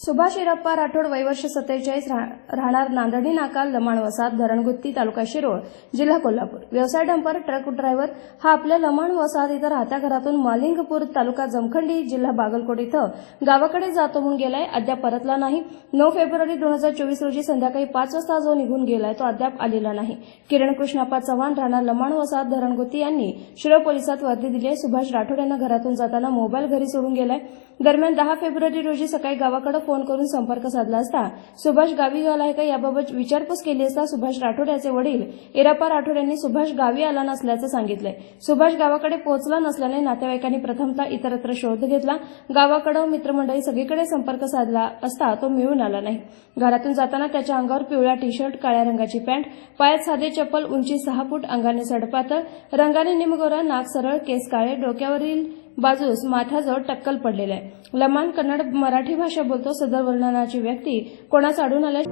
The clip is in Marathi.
सुभाष इरप्पा राठोड वयवर्ष सत्तेचाळीस राहणार नांदणी नाका लमाण वसाहत धरणगुत्ती तालुका शिरोळ जिल्हा कोल्हापूर. व्यवसाय डंपर ट्रक ड्रायव्हर हा आपल्या लमाण वसाहत इथं राहत्या घरातून मालिंगपूर तालुका जमखंडी जिल्हा बागलकोट इथं गावाकडे जातो म्हणून गेलाय. अद्याप परतला नाही. नऊ फेब्रुवारी दोन हजार चोवीस रोजी संध्याकाळी पाच वाजता जो निघून गेलाय तो अद्याप आलेला नाही. किरण कृष्णाप्पा चव्हाण राहणार लमाण वसाहत धरणगुत्ती यांनी शिरोळ पोलिसात वर्दी दिली आहे. सुभाष राठोड यांना घरातून जाताना मोबाईल घरी सोडून गेलाय. दरम्यान दहा फेब्रुवारी रोजी सकाळी गावाकडे फोन करून संपर्क साधला असता सुभाष गावी आला आहे का याबाबत विचारपूस केली असता सुभाष राठोड याचे वडील इराप्पा राठोड यांनी सुभाष गावी आला नसल्याचं सांगितलंय. सुभाष गावाकडे पोहोचला नसल्याने नातेवाईकांनी प्रथमतः इतरत्र शोध घेतला. गावाकडं मित्रमंडळी सगळीकडे संपर्क साधला असता तो मिळून आला नाही. घरातून जाताना त्याच्या अंगावर पिवळा टी शर्ट काळ्या रंगाची पॅन्ट पायात साधे चप्पल उंची सहा फूट अंगाने सडपातळ रंगाने निमगोरा नाक सरळ केस काळे डोक्यावरील बाजूस माथ्याजवळ टक्कल पडलेलं आहे. लमान कन्नड मराठी भाषा बोलतो सदर वर्णनाची व्यक्ती कोणाच आढळून आल्या